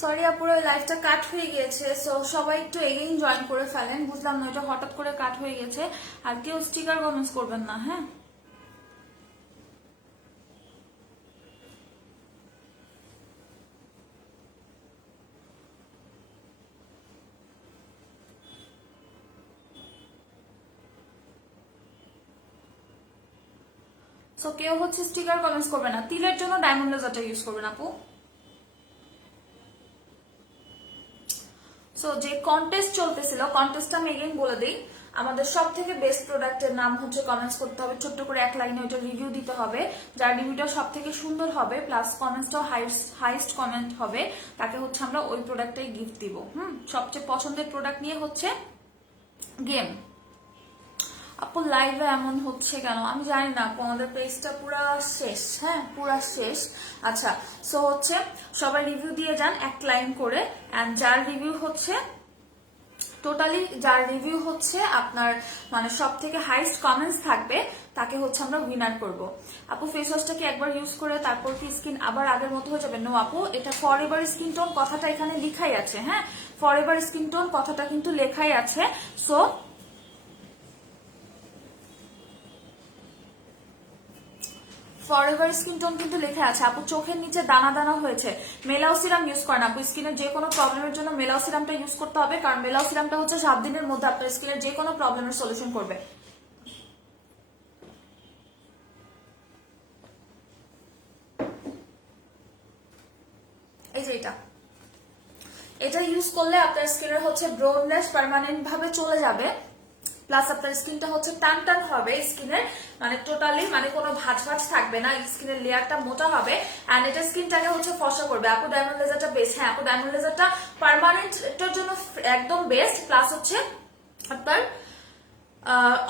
Sorry আপুর ওই লাইভটা কাট হয়ে গিয়েছে, সো সবাই একটু এগেইন জয়েন করে ফেলেন। বুঝলাম না এটা হঠাৎ করে কাট হয়ে গেছে। আর কেউ স্টিকার কমেন্টস করবেন না, হ্যাঁ। সো কেউ হচ্ছে স্টিকার কমেন্টস করবে না। তিলের জন্য ডায়মন্ড লেজারটা ইউজ করবেন আপু। সো যে কন্টেস্ট চলতেছিল, কন্টেস্টটা আমি এগেইন বলে দিই। আমাদের সব থেকে বেস্ট প্রোডাক্টের নাম হচ্ছে কমেন্টস করতে হবে, ছোট্ট করে এক লাইনে ওইটা রিভিউ দিতে হবে। যার রিভিউটা সব থেকে সুন্দর হবে প্লাস কমেন্টসটাও হাইস্ট কমেন্ট হবে, তাকে হচ্ছে আমরা ওই প্রোডাক্টটাই গিফট দিব। সবচেয়ে পছন্দের প্রোডাক্ট নিয়ে হচ্ছে গেম। আপু লাইভে এমন হচ্ছে কেন আমি জানি না, আমাদের পেজটা পুরা শেষ, হ্যাঁ পুরা শেষ। আচ্ছা, সো হচ্ছে সবাই রিভিউ দিয়ে যান এক লাইন করে, এন্ড যার রিভিউ হচ্ছে টোটালি যার রিভিউ হচ্ছে আপনার মানে সব থেকে হাইস্ট কমেন্টস থাকবে তাকে হচ্ছে আমরা উইনার করব। আপু ফেস ওয়াশটা কি একবার ইউজ করে তারপর কি স্কিন আবার আগের মতো হয়ে যাবে? নো আপু, এটা ফর এভার স্কিন টোন কথাটা এখানে লেখাই আছে, হ্যাঁ ফর এভার স্কিন টোন কথাটা কিন্তু লেখাই আছে। সো ফরএভার স্কিন টোন কিন্তু লেখা আছে। আপু চোখের নিচে দানা দানা হয়েছে, মেলাও সিরাম ইউজ করেন আপু। স্কিনের যে কোনো প্রবলেমের জন্য মেলাও সিরামটা ইউজ করতে হবে, কারণ মেলাও সিরামটা হচ্ছে 7 দিনের মধ্যে আপনার স্কিনের যে কোনো প্রবলেমের সলিউশন করবে। এই যে এটা ইউজ করলে আপনার স্কিনের হচ্ছে ব্রোননেস পার্মানেন্ট ভাবে চলে যাবে, প্লাস আপনার স্কিনটা হচ্ছে টান টান হবে, স্কিনের মানে টোটালি মানে কোনো ভাঁজ ভাঁজ থাকবে না, স্কিনের লেয়ারটা মোটা হবে এন্ড এটা স্কিনটাকে হচ্ছে ফর্সা করবে। আপু ডায়মন্ড লেজারটা বেস্ট, হ্যাঁ আপু ডায়মন্ড লেজারটা পার্মানেন্টের জন্য একদম বেস্ট, প্লাস হচ্ছে আপনার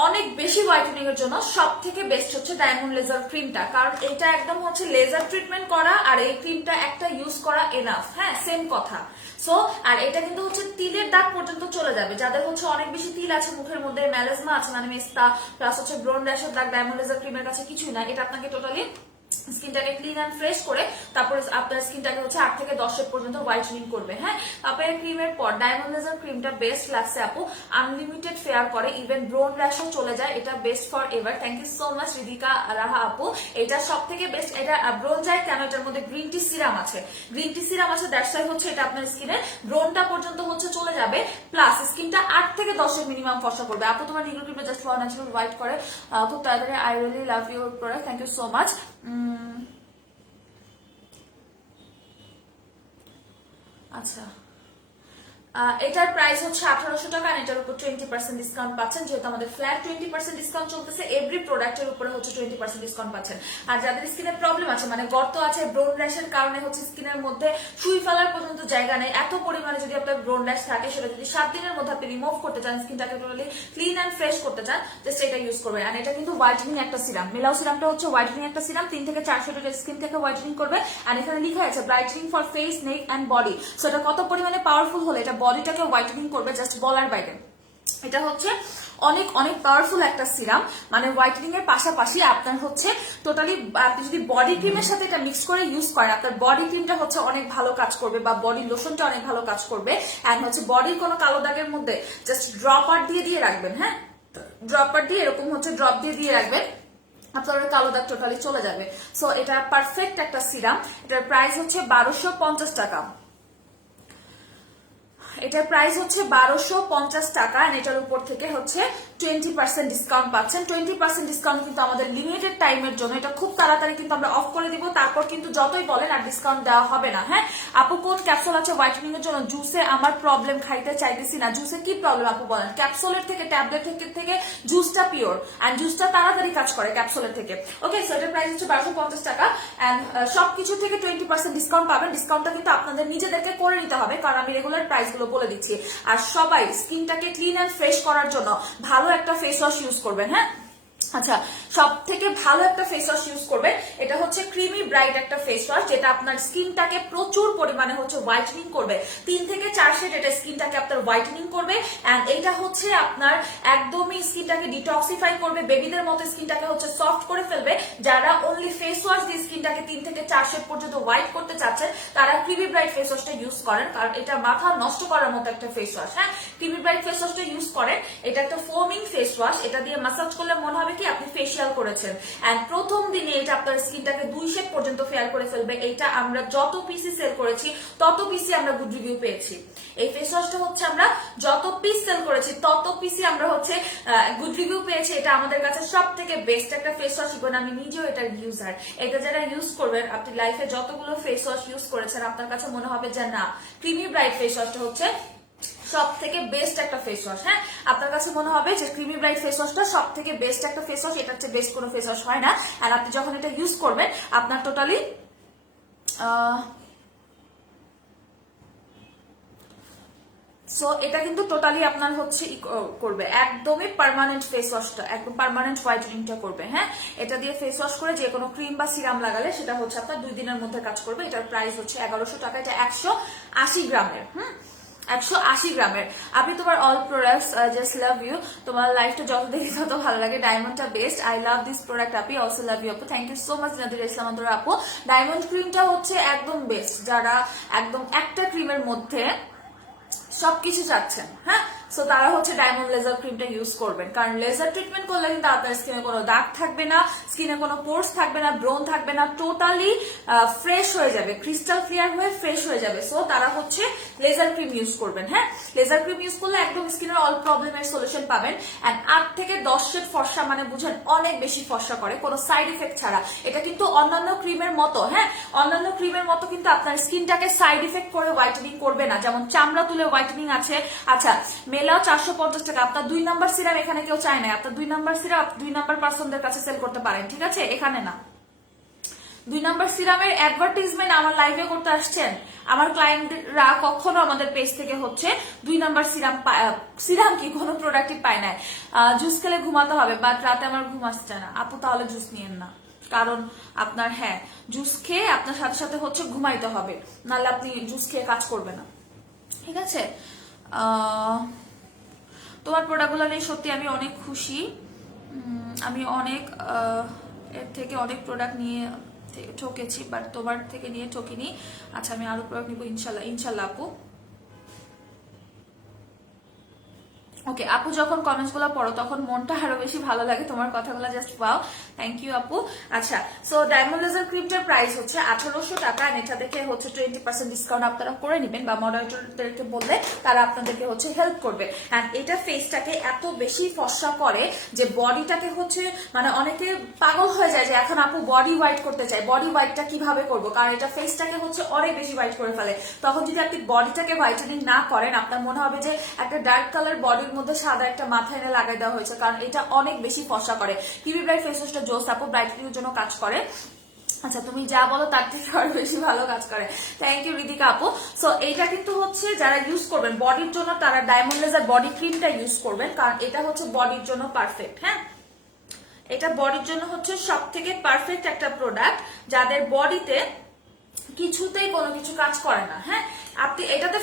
অনেক বেশি হোয়াইটেনিং এর জন্য সব থেকে বেস্ট হচ্ছে ডায়মন্ড লেজার ক্রিমটা, কারণ এটা একদম হচ্ছে লেজার ট্রিটমেন্ট করা আর এই ক্রিমটা একটা ইউজ করা এনাফ, হ্যাঁ সেম কথা। সো আর এটা কিন্তু হচ্ছে তিলের দাগ পর্যন্ত চলে যাবে, যাদের হচ্ছে অনেক বেশি তিল আছে মুখের মধ্যে, ম্যালেজমা আছে মানে মেস্তা, প্লাস হচ্ছে ব্রন র্যাশের দাগ, ডায়মন্ড লেজার ক্রিমের কাছে কিছুই না। এটা আপনাকে টোটালি স্কিনটাকে ক্লিন এন্ড ফ্রেশ করে তারপরে আপনার স্কিনটাকে হচ্ছে 8 থেকে 10 পর্যন্ত হোয়াইটেনিং করবে, হ্যাঁ। তারপরে ক্রিমের পর ডায়মন্ড লেজার ক্রিমটা বেস্ট লাগছে আপু, আনলিমিটেড ফেয়ার করে, ইভেন ব্রোন র্যাশও চলে যায়, এটা best for ever. Thank you so much Ridika Raha আপু, এটা সব থেকে বেস্ট। এটা ব্রোন যায় কেন, এটার মধ্যে গ্রিন টি সিরাম আছে, গ্রিন টি সিরাম আছে, দ্যাটস ওয়াই হচ্ছে এটা আপনার স্কিনে ব্রোনটা পর্যন্ত হচ্ছে চলে যাবে, প্লাস স্কিনটা 8 থেকে 10 মিনিমাম ফর্সা করবে। আপু তোমার নিগ্রো ক্রিমটা জাস্ট ফর ন্যাচারাল হোয়াইট করে খুব তাড়াতাড়ি। I really love your product, thank you so much. আচ্ছা, এটার প্রাইস হচ্ছে 1800 টাকা, আর এটার উপর 20% ডিসকাউন্ট পাচ্ছেন, যেহেতু আমাদের ফ্ল্যাট 20% ডিসকাউন্ট চলতেছে, এভরি প্রোডাক্টের উপরে হচ্ছে 20% ডিসকাউন্ট পাচ্ছেন। আর যাদের স্কিনের প্রবলেম আছে মানে গর্ত আছে, ব্রোন র্যাশের কারণে হচ্ছে স্কিনের মধ্যে সুই ফেলার পর্যন্ত জায়গা নেই, এত পরিমাণে যদি আপনার ব্রোন র্যাশ থাকে সেটা যদি 7 দিনের মধ্যে আপনি রিমুভ করতে চান, স্কিনটাকে টোটালি ক্লিন এন্ড ফ্রেশ করতে চান, জাস্ট এটা ইউজ করবেন। আর এটা কিন্তু হোয়াইটেনিং একটা সিরাম, মেলাও সিরামটা হচ্ছে হোয়াইটেনিং একটা সিরাম, 3 থেকে 400 স্কিন থেকে হোয়াইটেনিং করবে। আর এখানে লেখা আছে brightening for face, neck and body. So এটা কত পরিমাণে পাওয়ারফুল হলে এটা বডিটাকে হোয়াইটেনিং করবে জাস্ট বলার বাইরে। এটা হচ্ছে অনেক অনেক পাওয়ারফুল একটা সিরাম, মানে হোয়াইটেনিং এর পাশাপাশি আপনার হচ্ছে টোটালি আপনি যদি বডি ক্রিমের সাথে এটা মিক্স করে ইউজ করেন, আপনার বডি ক্রিমটা হচ্ছে অনেক ভালো কাজ করবে বা বডি লোশনটা অনেক ভালো কাজ করবে। এন্ড হচ্ছে বডির কোনো কালো দাগের মধ্যে জাস্ট ড্রপার দিয়ে রাখবেন, হ্যাঁ ড্রপার দিয়ে এরকম হচ্ছে ড্রপ দিয়ে রাখবেন, আপনার কালো দাগ টোটালি চলে যাবে। সো এটা পারফেক্ট একটা সিরাম, এটার প্রাইস হচ্ছে 1250 টাকা। এটার প্রাইস হচ্ছে 1250 টাকা, এটার উপর থেকে হচ্ছে 20% ডিসকাউন্ট পাচ্ছেন। 20% ডিসকাউন্ট কিন্তু আমাদের লিমিটেড টাইমের জন্য, এটা খুব তাড়াতাড়ি কিন্তু আমরা অফ করে দিব, তারপর কিন্তু যতই বলেন আর ডিসকাউন্ট দেওয়া হবে না, হ্যাঁ। আপু কোন ক্যাপসুল আছে হোয়াইটেনিং এর জন্য? জুসে আমার প্রবলেম, খাইতে চাইতেছি না। জুসে কি প্রবলেম আপু বলেন? ক্যাপসুলের থেকে ট্যাবলেট থেকে জুসটা পিওর এন্ড জুসটা তাড়াতাড়ি কাজ করে ক্যাপসুলের থেকে। ওকে, সো এটার প্রাইস হচ্ছে 1250 টাকা এন্ড সবকিছু থেকে 20% ডিসকাউন্ট পাবেন। ডিসকাউন্টটা কিন্তু আপনাদের নিজেদেরকে করে নিতে হবে, কারণ আমি রেগুলার প্রাইস গুলো বলে দিচ্ছি। আর সবাই স্কিনটাকে ক্লিন এন্ড ফ্রেশ করার জন্য ভালো একটা ফেস ওয়াশ ইউজ করবেন, হ্যাঁ আচ্ছা, সব থেকে ভালো একটা ফেস ওয়াশ ইউজ করবেন, এটা হচ্ছে ক্রিমি ব্রাইট একটা ফেস ওয়াশ, যেটা আপনার স্কিনটাকে প্রচুর পরিমাণে হচ্ছে হোয়াইটেনিং করবে। 3 থেকে 4 শেড এটা স্কিনটাকে আপনার হোয়াইটেনিং করবে। এন্ড এটা হচ্ছে আপনার একদমই স্কিনটাকে ডিটক্সিফাই করবে, বেবিদের মতো স্কিনটাকে হচ্ছে সফট করে ফেলবে। যারা অনলি ফেস ওয়াশ দিয়ে স্কিনটাকে 3 থেকে 4 শেড পর্যন্ত হোয়াইট করতে চাচ্ছেন, তারা ক্রিমি ব্রাইট ফেস ওয়াশটা ইউজ করেন, কারণ এটা মাথা নষ্ট করার মতো একটা ফেস ওয়াশ। হ্যাঁ, ক্রিমি ব্রাইট ফেস ওয়াশটা ইউজ করেন। এটা একটা ফোমিং ফেস ওয়াশ, এটা দিয়ে ম্যাসাজ করলে মনে হবে কি আপনি ফেসিয়াল করেছেন। এন্ড প্রথম দিনে এটা আপনার স্কিনটাকে 2 শেড পর্যন্ত ফেয়ার করে ফেলবে। এটা আমরা যত পিসি সেল করেছি তত পিসি আমরা গুড রিভিউ পেয়েছি। এই ফেস ওয়াশটা হচ্ছে আমরা যত পিস সেল করেছি তত পিসি আমরা হচ্ছে গুড রিভিউ পেয়েছি। এটা আমাদের কাছে সব থেকে বেস্ট একটা ফেস ওয়াশ, এবং আমি নিজেও এটার ইউজার। এটা যারা ইউজ করবেন, আপনি লাইফে যতগুলো ফেস ওয়াশ ইউজ করেছেন আপনার কাছে মনে হবে যে না, ক্রিমি ব্রাইট ফেস ওয়াশটা হচ্ছে সব থেকে বেস্ট একটা ফেস ওয়াশ। হ্যাঁ, আপনার কাছে মনে হবে যে ক্রিমি ব্রাইট ফেস ওয়াশটা সব থেকে বেস্ট একটা ফেস ওয়াশ, এটা হচ্ছে বেস্ট কোনো ফেস ওয়াশ হয় না। আর আপনি যখন এটা ইউজ করবেন আপনার টোটালি সো এটা কিন্তু টোটালি আপনার হচ্ছে করবে, একদমই পার্মানেন্ট ফেস ওয়াশটা, একদম পার্মানেন্ট হোয়াইটেনিংটা করবে। হ্যাঁ, এটা দিয়ে ফেস ওয়াশ করে যে কোনো ক্রিম বা সিরাম লাগালে সেটা হচ্ছে আপনার 2 দিনের মধ্যে কাজ করবে। এটার প্রাইস হচ্ছে 1100 টাকা। এটা 180 গ্রামের। 180 গ্রামের। আপনি তোমার all products just love you, তোমার লাইফটা যত দেখি তত ভালো লাগে। ডায়মন্ডটা best, I love this product আপি, অলসো লাভ ইউ আপু, thank you so much Nadira Islam আপু। ডায়মন্ড ক্রিমটা হচ্ছে একদম বেস্ট, যারা একদম একটা ক্রিমের মধ্যে সবকিছু চাচ্ছেন। হ্যাঁ, সো তারা হচ্ছে ডায়মন্ড লেজার ক্রিমটা ইউজ করবেন, কারণ লেজার ট্রিটমেন্ট করলে কিন্তু আপনার স্কিনে কোনো দাগ থাকবে না, স্কিনে কোনো পোর্স থাকবে না, ব্রোন থাকবে না, টোটালি ফ্রেশ হয়ে যাবে, ক্রিস্টাল ক্লিয়ার হয়ে ফ্রেশ হয়ে যাবে। সো তারা হচ্ছে লেজার ক্রিম ইউজ করবেন। হ্যাঁ, লেজার ক্রিম ইউজ করলে একদম স্কিনের অল প্রবলেমের সলিউশন পাবেন। এন্ড 8 থেকে 10 শেড ফর্সা, মানে বুঝেন অনেক বেশি ফর্সা করে কোনো সাইড ইফেক্ট ছাড়া। এটা কিন্তু অন্যান্য ক্রিমের মতো, হ্যাঁ, অন্যান্য ক্রিমের মতো কিন্তু আপনার স্কিনটাকে সাইড ইফেক্ট করে হোয়াইটেনিং করবে না, যেমন চামড়া তুলে হোয়াইটেনিং আছে। আচ্ছা, মেলাও 450 টাকা। আপনার 2 নাম্বার সিরাম এখানে কেউ চায় না, আপনার 2 নাম্বার সিরাম 2 নাম্বার পার্সনদের কাছে সেল করতে পারেন, ঠিক আছে, এখানে না। 2 নাম্বার সিরামের অ্যাডভার্টাইজমেন্ট আমার লাইভে করতে আসছেন, আমার ক্লায়েন্টরা কখনো আমাদের পেজ থেকে হচ্ছে 2 নাম্বার সিরাম কি কোনো প্রোডাক্টই পায় না। জুস খেলে ঘুমাতে হবে, বাট রাতে আমার ঘুম আসছে না আপু, তাহলে জুস নিয়েন না, কারণ আপনার হ্যাঁ জুস খেয়ে আপনার সাথে সাথে হচ্ছে ঘুমাইতে হবে, নাহলে আপনি জুস খেয়ে কাজ করবে না, ঠিক আছে। তোমার প্রোডাক্টগুলো নিয়ে সত্যি আমি অনেক খুশি। আমি অনেক এর থেকে অনেক প্রোডাক্ট নিয়ে ঠকেছি, বাট তোমার থেকে নিয়ে ঠকিনি। আচ্ছা, আমি আরো প্রোডাক্ট নিবো ইনশাল্লাহ, ইনশাল্লাহ আপু। ওকে আপু, যখন কমেন্টস গুলো পড়ো তখন মনটা আরো বেশি ভালো লাগে, তোমার কথাগুলো জাস্ট ওয়াও, থ্যাংক ইউ আপু। আচ্ছা, সো ডায়মন্ড লেজার ক্রিমটার প্রাইস হচ্ছে 1800 টাকা। এটা দেখে হচ্ছে 20% ডিসকাউন্ট আপনারা করে নেবেন, বা মডারেটরদেরকে বললে তারা আপনাদেরকে হচ্ছে হেল্প করবে। এন্ড এটা ফেসটাকে এত বেশি ফর্সা করে যে বডিটাকে হচ্ছে, মানে অনেকে পাগল হয়ে যায় যে এখন আপু বডি হোয়াইট করতে চাই, বডি হোয়াইটটা কিভাবে করবো, কারণ এটা ফেসটাকে হচ্ছে অনেক বেশি হোয়াইট করে ফেলে। তখন যদি আপনি বডিটাকে হোয়াইটেনিং না করেন, আপনার মনে হবে যে একটা ডার্ক কালার বডির মধ্যে সাদা একটা মাথা এনে লাগাই দেওয়া হয়েছে, কারণ এটা অনেক বেশি ফর্সা করে। কিবি ব্রাইট ফেস ওয়াশটা জোস আপু, ব্রাইটনিং জন্য কাজ করে। আচ্ছা, তুমি যা বলো তার থেকে আরো বেশি ভালো কাজ করে, থ্যাংক ইউ রিদিকা আপু। সো এইটা কিন্তু হচ্ছে যারা ইউজ করবেন বডির জন্য, তারা ডায়মন্ড লেজার বডি ক্রিমটা ইউজ করবেন, কারণ এটা হচ্ছে বডির জন্য পারফেক্ট। হ্যাঁ, এটা বডির জন্য হচ্ছে সব থেকে পারফেক্ট একটা প্রোডাক্ট, যাদের বডিতে কিছুতেই কোনো কিছু কাজ করে না। হ্যাঁ, আপনি এটাতে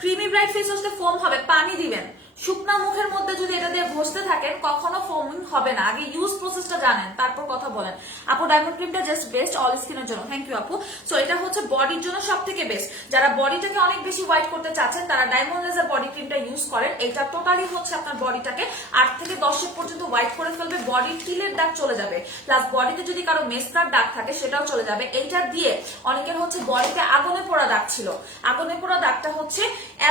ক্রিমি ব্রাইট ফেস ওয়াশে ফোম হবে, পানি দিবেন, শুকনা মুখের মধ্যে যদি এটা দিয়ে ঘষতে থাকেন কখনো ফোমিং হবে না। আগে ইউজ প্রসেসটা জানেন, তারপর কথা বলেন। আপু ডায়মন্ড ক্রিমটা জাস্ট বেস্ট অল স্কিনের জন্য, থ্যাংক ইউ আপু। সো এটা হচ্ছে বডির জন্য সব থেকে বেস্ট। যারা বডিটাকে অনেক বেশি হোয়াইট করতে চাচ্ছেন তারা ডায়মন্ড লেজার বডি ক্রিমটা ইউজ করেন। এটা টোটালি হচ্ছে আপনার বডিটাকে 8 থেকে 10 পর্যন্ত হোয়াইট করে ফেলবে, বডির তিলের দাগ চলে যাবে, প্লাস বডিতে যদি কারো মেস্তার দাগ থাকে সেটাও চলে যাবে। এইটা দিয়ে অনেকের হচ্ছে বডিতে আগুনে পোড়া দাগ ছিল, আগুনে পোড়া দাগটা হচ্ছে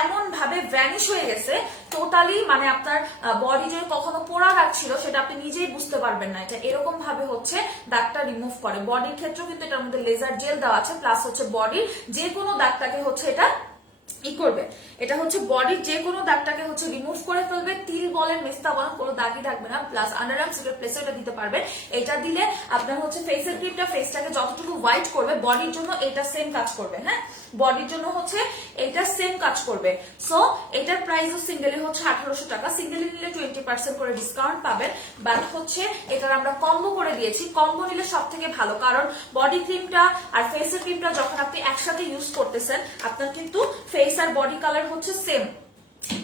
এমন ভাবে ভ্যানিশ হয়ে গেছে টোটালি, মানে আপনার বডি যে কখনো পোড়া দাগ ছিল সেটা আপনি নিজেই বুঝতে পারবেন না। এটা এরকম ভাবে হচ্ছে দাগটা রিমুভ করে। বডির ক্ষেত্রেও কিন্তু এটার মধ্যে লেজার জেল দেওয়া আছে, প্লাস হচ্ছে বডির যে কোনো দাগটাকে হচ্ছে এটা করবে। এটা হচ্ছে বডির যে কোনো দাগটাকে হচ্ছে রিমুভ করে ফেলবে, তিল বলেন মেস্তা বলেন কোনো দাগই থাকবে না, প্লাস আন্ডার আর্মস প্লেসে এটা দিতে পারবে। এটা দিলে আপনার হচ্ছে ফেসের ক্রিমটা ফেসটাকে যতটুকু হোয়াইট করবে, বডির জন্য এটা সেম কাজ করবে। হ্যাঁ, বডির জন্য হচ্ছে এটা সেম কাজ করবে। সো এটার প্রাইস সিঙ্গেলি হচ্ছে 1800 টাকা, সিঙ্গেলি নিলে 20% করে ডিসকাউন্ট পাবেন। বাট হচ্ছে এটার আমরা কম্বো করে দিয়েছি, কম্বো নিলে সব থেকে ভালো, কারণ বডি ক্রিমটা আর ফেসের ক্রিমটা যখন আপনি একসাথে ইউজ করতেছেন আপনার কিন্তু ফেস আর বডি কালার হচ্ছে সেম,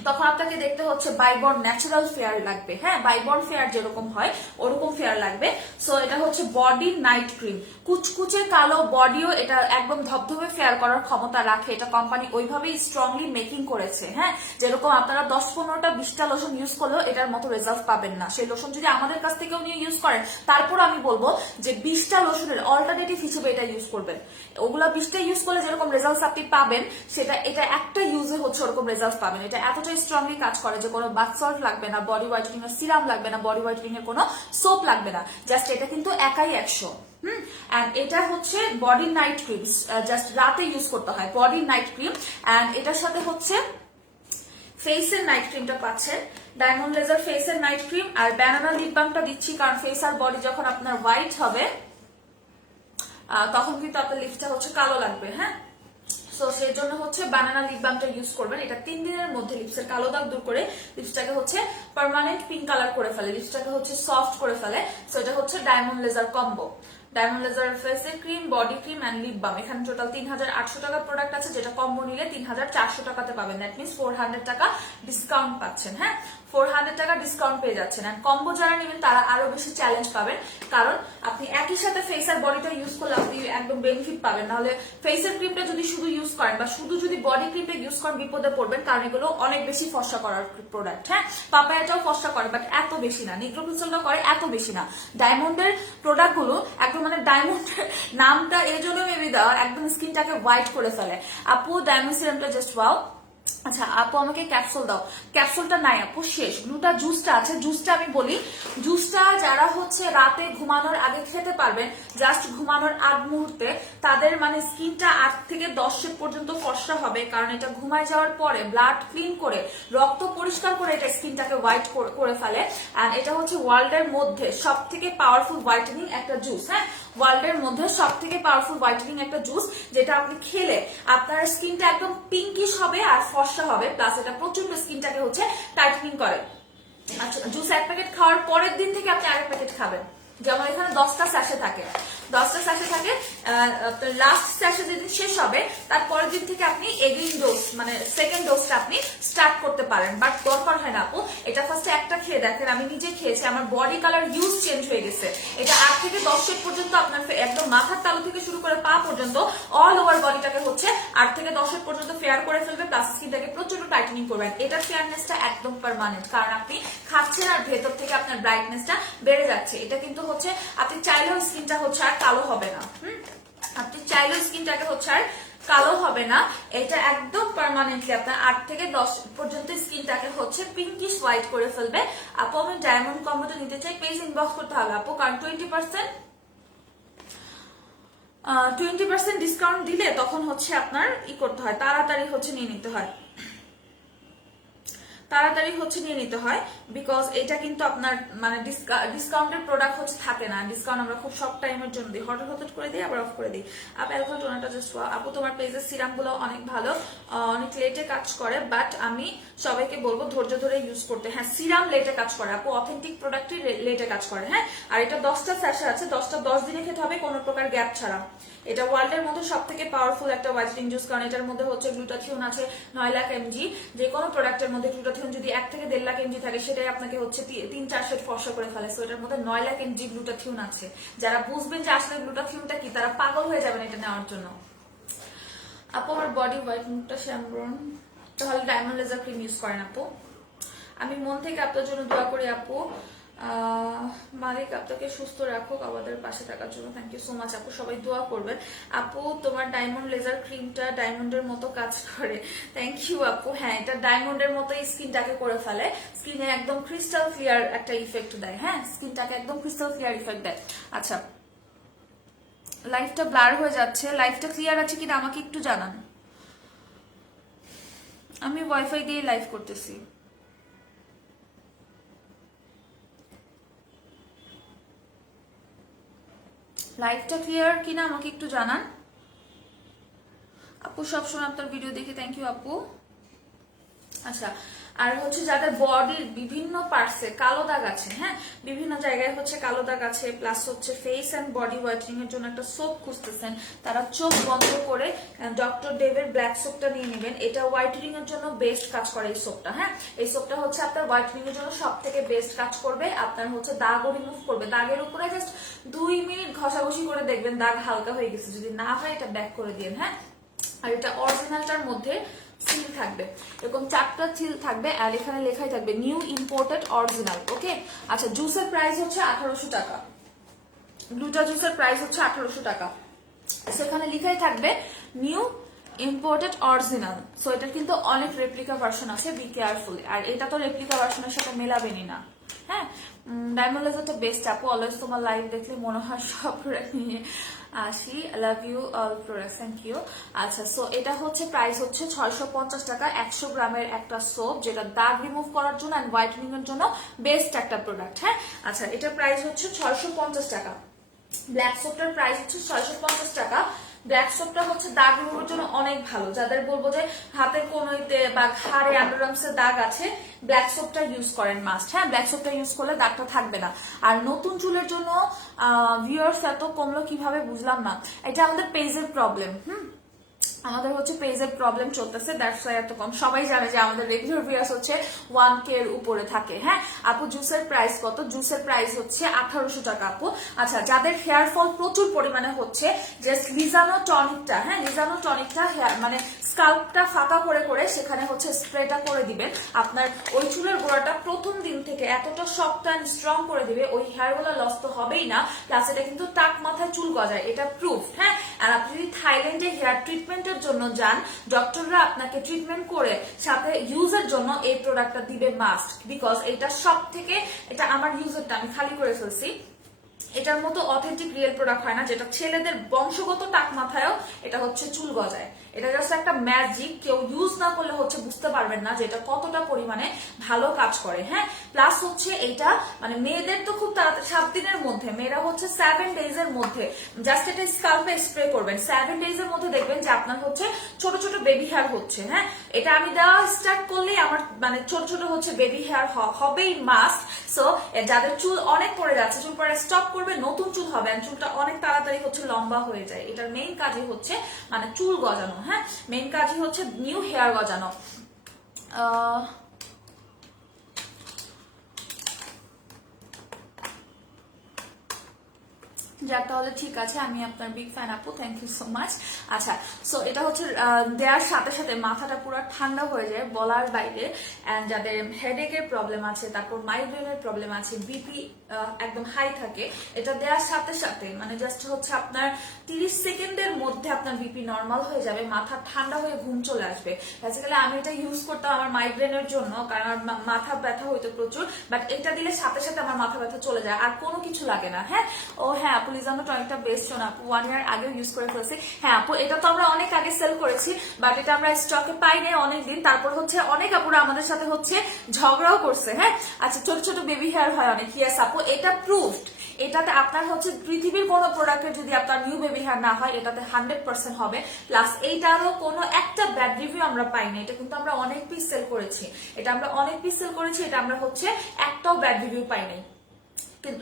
তখন আপনাকে দেখতে হচ্ছে বাইবর্ন ন্যাচারাল ফেয়ার লাগবে। হ্যাঁ, বাইবর্ন ফেয়ার যেরকম হয় ওরকম ফেয়ার লাগবে। সো এটা হচ্ছে বডি নাইট ক্রিম, কুচকুচে কালো বডিও এটা একদম ধবধবে ফেয়ার করার ক্ষমতা রাখে। এটা কোম্পানি ওইভাবেই স্ট্রংলি মেকিং করেছে। হ্যাঁ, যেরকম আপনারা 10-15টা 20টা লোশন ইউজ করলেও এটার মতো রেজাল্ট পাবেন না। সেই লোশন যদি আমাদের কাছ থেকেও নিয়ে ইউজ করেন, তারপর আমি বলবো যে 20টা লোশনের অল্টারনেটিভ হিসেবে এটা ইউজ করবেন। ওগুলা 20টা ইউজ করলে যেরকম রেজাল্ট আপনি পাবেন, সেটা এটা একটা ইউজে হচ্ছে ওরকম রেজাল্ট পাবেন। এটা এতটাই স্ট্রংলি কাজ করে যে কোনো বাথ সল্ট লাগবে না, বডি হোয়াইটেনিং এর সিরাম লাগবে না, বডি হোয়াইটেনিং এর কোনো সোপ লাগবে না, জাস্ট এটা কিন্তু একাই 100। এন্ড এটা হচ্ছে বডি নাইট ক্রিম, জাস্ট রাতে ইউজ করতে হয় বডি নাইট ক্রিম। এন্ড এটার সাথে হচ্ছে ফেসের নাইট ক্রিমটা পাচ্ছেন, ডায়মন্ড লেজার ফেসের নাইট ক্রিম। আর ব্যানানা লিপ বামটা দিচ্ছি কারণ ফেস আর বডি যখন আপনার হোয়াইট হবে তখন কিন্তু আপনার লিপসটা হচ্ছে কালো লাগবে। হ্যাঁ, সো সেই জন্য হচ্ছে বানানা লিপ বামটা ইউজ করবেন। এটা 3 দিনের মধ্যে লিপসের কালো দাগ দূর করে লিপসটাকে হচ্ছে পার্মানেন্ট পিঙ্ক কালার করে ফেলে, লিপসটাকে হচ্ছে সফট করে ফেলে। সো এটা হচ্ছে diamond laser combo, diamond laser ফেসের cream, body cream and lip balm. এখানে টোটাল 3800 টাকার প্রোডাক্ট আছে, যেটা কম্বো নিলে 3400 টাকাতে পাবেন। দ্যাট মিনস 400 টাকা ডিসকাউন্ট পাচ্ছেন। হ্যাঁ, 400 টাকা ডিসকাউন্ট পেয়ে যাচ্ছেন। এন্ড কম্বো যারা নেবেন তারা আরো বেশি চ্যালেঞ্জ পাবেন, কারণ আপনি একই সাথে ফেস আর বডিটা ইউজ করলে আপনি একদম বেনিফিট পাবেন। নাহলে ফেসের ক্রিমটা যদি শুধু ইউজ করেন বা শুধু যদি বডি ক্রিমটা ইউজ করেন বিপদে পড়বেন, কারণ এগুলো অনেক বেশি ফর্সা করার প্রোডাক্ট। হ্যাঁ, পাপায়াটাও ফর্সা করে বাট এত বেশি না, নিগ্রোক্রিস্টালটা করে এত বেশি না। ডায়মন্ডের প্রোডাক্ট গুলো একদম মানে ডায়মন্ডের নামটা এই জন্য মেবি দেওয়া, একদম স্কিনটাকে হোয়াইট করে ফেলে। আপু ডায়মন্ড সিরামটা জাস্ট ওয়াও। আচ্ছা আপু আমাকে ক্যাপসুল দাও, ক্যাপসুলটা নাই আপু, শেষ। গ্লুটা জুসটা আছে, জুসটা আমি বলি, জুসটা যারা হচ্ছে রাতে ঘুমানোর আগে খেতে পারবেন, জাস্ট ঘুমানোর আগ মুহূর্তে, তাদের মানে স্কিনটা 8 থেকে 10 পর্যন্ত ফর্সা হবে, কারণ এটা ঘুমায় যাওয়ার পরে ব্লাড ক্লিন করে রক্ত পরিষ্কার করে এটা স্কিনটাকে হোয়াইট করে ফেলে। এন্ড এটা হচ্ছে ওয়ার্ল্ডের মধ্যে সব থেকে পাওয়ারফুল হোয়াইটেনিং একটা জুস। হ্যাঁ, ওয়ার্ল্ডের মধ্যে সব থেকে পাওয়ারফুল হোয়াইটেনিং একটা জুস, যেটা আপনি খেলে আপনার স্কিনটা একদম পিঙ্কিশ হবে আর ফর্সা হবে, প্লাস এটা প্রচন্ড স্কিনটাকে হচ্ছে টাইটেনিং করে। আচ্ছা, জুস 1 প্যাকেট খাওয়ার পরের দিন থেকে আপনি আরেক প্যাকেট খাবেন। যেমন এখানে 10টা স্যাশে থাকে, 10টা স্যাশে থাকে, লাস্ট স্যাশে যেদিন শেষ হবে তারপরের দিন থেকে আপনি এগেইন ডোজ মানে সেকেন্ড ডোজটা আপনি স্টার্ট করতে পারেন। বাট দরকার হয় না আপু, এটা ফার্স্টে একটা খেয়ে দেখেন, আমি নিজে খেয়েছি, আমার বডি কালার ইউজ চেঞ্জ হয়ে গেছে। এটা 8 থেকে 10 পর্যন্ত আপনার একদম মাথার তালু থেকে শুরু করে পা পর্যন্ত অল ওভার বডিটাকে হচ্ছে 8 থেকে 10 পর্যন্ত ফেয়ার করে ফেলবে, প্লাস স্কিনটাকে প্রচন্ড টাইটেনিং করবেন। এটার ফেয়ারনেসটা একদম পার্মানেন্ট, কারণ আপনি খাচ্ছেন আর ভেতর থেকে আপনার ব্রাইটনেসটা বেড়ে যাচ্ছে। এটা কিন্তু হচ্ছে আপনি চাইলেও স্কিনটা হচ্ছে আর কালো হবে না। আপনি চাইলেও স্কিনটাকে হচ্ছে আর কালো হবে না, এটা একদম পার্মানেন্টলি আপনার 8 থেকে 10 পর্যন্ত স্কিনটাকে হচ্ছে পিঙ্কিশ হোয়াইট করে ফেলবে। আপু আমি ডায়মন্ড কম্বোটা নিতে চাই, পেজ ইনবক্স করতে হবে আপু, কারণ 20% ডিসকাউন্ট দিলে তখন হচ্ছে আপনার করতে হয়, তাড়াতাড়ি হচ্ছে নিয়ে নিতে হয়, তাড়াতাড়ি হচ্ছে নিয়ে নিতে হয়, বিকজ এটা কিন্তু আপনার মানে ডিসকাউন্টের প্রোডাক্ট হচ্ছে থাকে না। ডিসকাউন্ট আমরা খুব শর্ট টাইমের জন্য দিই, হঠাৎ হঠাৎ করে দিই আবার অফ করে দিই। আপু অ্যালকোহল টোনারটা জাস্ট আপু তোমার পেজের সিরাম গুলো অনেক ভালো, অনেক লেটে কাজ করে, বাট আমি সবাইকে বলবো ধৈর্য ধরে ইউজ করতে। হ্যাঁ, সিরাম লেটে কাজ করে আপু, অথেন্টিক প্রোডাক্টই লেটে কাজ করে। হ্যাঁ, আর এটা 10টা স্যাশে আছে, 10টা 10 দিনে খেতে হবে কোনো প্রকার গ্যাপ ছাড়া। এটা ওয়ার্ল্ডের মধ্যে সব থেকে পাওয়ারফুল একটা হোয়াইটেনিং জুস, কারণ এটার মধ্যে হচ্ছে গ্লুটাথিওন আছে 9 লাখ এমজি। যে কোনো প্রোডাক্টের মধ্যে গ্লুটাথিওন যদি 1 থেকে 1.5 লাখ এমজি থাকে, সেটাই আপনাকে হচ্ছে 3-4 শেড ফর্সা করে ফেলে। সো এটার মধ্যে 9 লাখ এমজি গ্লুটাথিওন আছে। যারা বুঝবেন যে আসলে গ্লুটাথিওনটা কি, তারা পাগল হয়ে যাবেন এটা নেওয়ার জন্য। আপু আমার বডি হোয়াইটনিংটা শ্যামব্রন, তাহলে ডায়মন্ড লেজার ক্রিম ইউজ করেন আপু। আমি মন থেকে আপনার জন্য দোয়া করি আপু, মালিক আপনাকে সুস্থ রাখুক, আমাদের পাশে থাকার জন্য থ্যাংক ইউ সো মাচ আপু, সবাই দোয়া করবেন। আপু তোমার ডায়মন্ড লেজার ক্রিমটা ডায়মন্ডের মতো কাজ করে, থ্যাংক ইউ আপু। হ্যাঁ, এটা ডায়মন্ডের মতোই স্কিনটাকে করে ফেলে, স্কিনে একদম ক্রিস্টাল ক্লিয়ার একটা ইফেক্ট দেয়। হ্যাঁ, স্কিনটাকে একদম ক্রিস্টাল ক্লিয়ার ইফেক্ট দেয়। আচ্ছা, লাইফটা ব্লার হয়ে যাচ্ছে, লাইফটা ক্লিয়ার আছে কিনা আমাকে একটু জানান। আমি ওয়াইফাই দিয়ে লাইভ করতেছি। লাইভটা ক্লিয়ার কিনা আমাকে একটু জানান। আপু সবসময় আপনার ভিডিও দেখি, থ্যাংক ইউ আপু। আচ্ছা, আর হচ্ছে যাদের বডির বিভিন্ন পার্টসে কালো দাগ আছে, হ্যাঁ বিভিন্ন জায়গায় হচ্ছে কালো দাগ আছে, প্লাস হচ্ছে ফেস এন্ড বডি হোয়াইটেনিং এর জন্য একটা সোপ খুঁজতেছেন, তারা চোখ বন্ধ করে ডক্টর ডেভের ব্ল্যাক সোপটা নিয়ে নেবেন। এটা হোয়াইটেনিং এর জন্য বেস্ট কাজ করে এই সোপটা। হ্যাঁ, এই সোপটা হচ্ছে আপনার হোয়াইটেনিং এর জন্য সব থেকে বেস্ট কাজ করবে, আপনার হচ্ছে দাগও রিমুভ করবে। দাগের উপরে জাস্ট 2 মিনিট ঘষাঘষি করে দেখবেন দাগ হালকা হয়ে গেছে, যদি না হয় এটা ব্যাক করে দিন। হ্যাঁ, আর এটা অরিজিনালটার মধ্যে সিল থাকবে, এরকম 4টা সিল থাকবে, আর এখানে লেখাই থাকবে নিউ ইম্পোর্টেড অরিজিনাল। ওকে, আচ্ছা জুসের প্রাইস হচ্ছে 1800 টাকা, গ্লুটা জুসের প্রাইস হচ্ছে 1800 টাকা। সেখানে লেখাই থাকবে নিউ ইম্পোর্টেড অরিজিনাল। সো এটার কিন্তু অনেক রেপ্লিকা ভার্সন আছে, বি কেয়ারফুল। আর এটা তো রেপ্লিকা ভার্সনের সাথে মেলাবেনই না। হ্যাঁ, ডায়মন্ড লেজারটা বেস্ট আপু, অলওয়েজ তোমার লাইভ দেখলে মনে হয় সব নিয়ে আসি। Love you all products, thank you. আচ্ছা, সো এটা হচ্ছে প্রাইস হচ্ছে 650 টাকা, 100 গ্রামের একটা সোপ, যেটা দাগ রিমুভ করার জন্য এন্ড হোয়াইটেনিং এর জন্য বেস্ট একটা প্রোডাক্ট। হ্যাঁ, আচ্ছা এটার প্রাইস হচ্ছে 650 টাকা। ব্ল্যাক সোপটার প্রাইস হচ্ছে 650 টাকা। ব্ল্যাক সোপটা হচ্ছে দাগ রিমুভের জন্য অনেক ভালো, যাদের বলবো যে হাতের কোনোইতে বা ঘাড়ে আন্ডারআর্মসে দাগ আছে, ব্ল্যাক সোপটা ইউজ করেন মাস্ট। হ্যাঁ, ব্ল্যাক সোপটা ইউজ করলে দাগটা থাকবে না। আর নতুন চুলের জন্য ভিউয়ার্স এত কমলো কিভাবে বুঝলাম না, এটা আমাদের পেজের প্রবলেম। আমাদের হচ্ছে পেজের প্রবলেম চলতেছে, দ্যাটস ওয়াই এত কম। সবাই জানে যে আমাদের রেগুলার ভিউয়ার্স হচ্ছে 1K এর উপরে থাকে। হ্যাঁ আপু, জুসের প্রাইস কত? জুসের প্রাইস হচ্ছে 1800 টাকা আপু। আচ্ছা, যাদের হেয়ার ফল প্রচুর পরিমাণে হচ্ছে, জাস্ট লিজানো টনিকটা, হ্যাঁ লিজানো টনিকটা হেয়ার মানে স্কাল্পটা ফাঁকা করে করে সেখানে হচ্ছে স্প্রেটা করে দিবেন। আপনার ওই চুলের গোড়াটা প্রথম দিন থেকে এতটা সফট অ্যান্ড স্ট্রং করে দিবে, ওই হেয়ারগুলো লস তো হবেই না, প্লাস এটা কিন্তু টাক মাথায় চুল গজায়, এটা প্রুফ। হ্যাঁ, আর আপনি যদি থাইল্যান্ডে হেয়ার ট্রিটমেন্টের জন্য যান, ডক্টররা আপনাকে ট্রিটমেন্ট করে সাথে ইউজের জন্য এই প্রোডাক্টটা দিবে মাস্ট, বিকজ এটা সব থেকে, এটা আমার ইউজারটা আমি খালি করে ফেলছি, এটার মতো অথেন্টিক রিয়েল প্রোডাক্ট হয় না, যেটা ছেলেদের বংশগত টাক মাথায়ও এটা হচ্ছে চুল গজায়। এটা জাস্ট একটা ম্যাজিক, কেউ ইউজ না করলে হচ্ছে বুঝতে পারবেন না যে এটা কতটা পরিমাণে ভালো কাজ করে। হ্যাঁ, প্লাস হচ্ছে এটা মানে মেয়েদের তো খুব তাড়াতাড়ি 7 দিনের মধ্যে, মেয়েরা হচ্ছে 7 ডেজ এর মধ্যে জাস্ট এটা স্কাল্পে স্প্রে করবেন, 7 ডেজ এর মধ্যে দেখবেন যে আপনার হচ্ছে ছোট ছোট বেবি হেয়ার হচ্ছে। হ্যাঁ, এটা আমি দেওয়া স্টার্ট করলেই আমার মানে ছোট ছোট হচ্ছে বেবি হেয়ার হবেই মাস্ট। সো যাদের চুল অনেক পড়ে যাচ্ছে, চুল পড়া স্টপ করবে, নতুন চুল হবে, চুলটা অনেক তাড়াতাড়ি হচ্ছে লম্বা হয়ে যায়। এটার মেইন কাজই হচ্ছে মানে চুল গজানো। হ্যাঁ, মেইন কাজই হচ্ছে নিউ হেয়ার গজানো। যাক, তাহলে ঠিক আছে, আমি আপনার বিগ ফ্যান আপু, থ্যাংক ইউ সো মাচ। আচ্ছা, সো এটা হচ্ছে দেওয়ার সাথে সাথে মাথাটা পুরো ঠান্ডা হয়ে যায় বলার বাইরে। অ্যান্ড যাদের হেডেকের প্রবলেম আছে, তারপর মাইগ্রেনের প্রবলেম আছে, বিপি একদম হাই থাকে, এটা দেওয়ার সাথে সাথে মানে জাস্ট হচ্ছে আপনার 30 সেকেন্ডের মধ্যে আপনার বিপি নর্মাল হয়ে যাবে, মাথা ঠান্ডা হয়ে ঘুম চলে আসবে। বেসিক্যালি আমি এটা ইউজ করতাম আমার মাইগ্রেনের জন্য, কারণ আমার মাথা ব্যথা হইতো প্রচুর, বাট এটা দিলে সাথে সাথে আমার মাথা ব্যথা চলে যায়, আর কোনো কিছু লাগে না। হ্যাঁ, ও হ্যাঁ আপু, লিজানো টনিকটা বেস্ট শোনা আপু, 1 ইয়ার আগে ইউজ করে ফেলেছি। হ্যাঁ আপু, এটা তো আমরা অনেক আগে সেল করেছি, বাট এটা আমরা স্টকে পাই নাই অনেকদিন। তারপর হচ্ছে অনেক আপুরা আমাদের সাথে হচ্ছে ঝগড়াও করছে। হ্যাঁ, আচ্ছা ছোট ছোট বেবি হেয়ার হয় অনেক, ইয়েস আপু এটা প্রুফড। এটাতে আপনার হচ্ছে পৃথিবীর কোনো প্রোডাক্টের যদি আপনার নিউ বেবি হেয়ার না হয়, এটাতে 100% হবে। প্লাস এইটারও কোনো একটা ব্যাড রিভিউ আমরা পাইনি, এটা কিন্তু আমরা অনেক পিস সেল করেছি, এটা আমরা হচ্ছে একটাও ব্যাড রিভিউ পাইনি।